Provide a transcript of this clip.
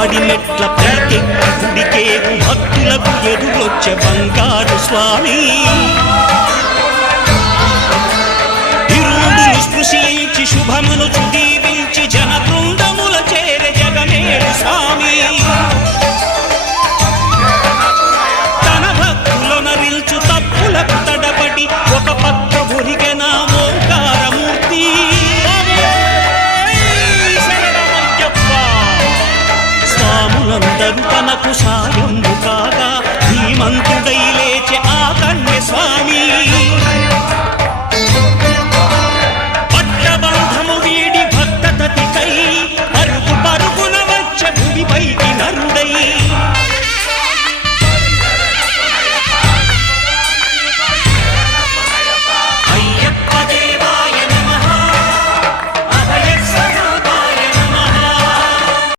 పడిమెట్ల పైకెక్కి గుడికేగు భక్తులకు ఎదురొచ్చే బంగారు స్వామి ఇరుముడును స్పృశించి శుభమును చుదీవించి జన బృందముల చేరే జగమేడు స్వామి తన భక్తులొనరిల్చు తప్పులకు తడబడి ఒక పక్క ఒరిగెన ఓంకారమూర్తి స్వాములందరూ తనకు సాయము కాగా ధీమంతుడై లేచే ఆ కన్య స్వామి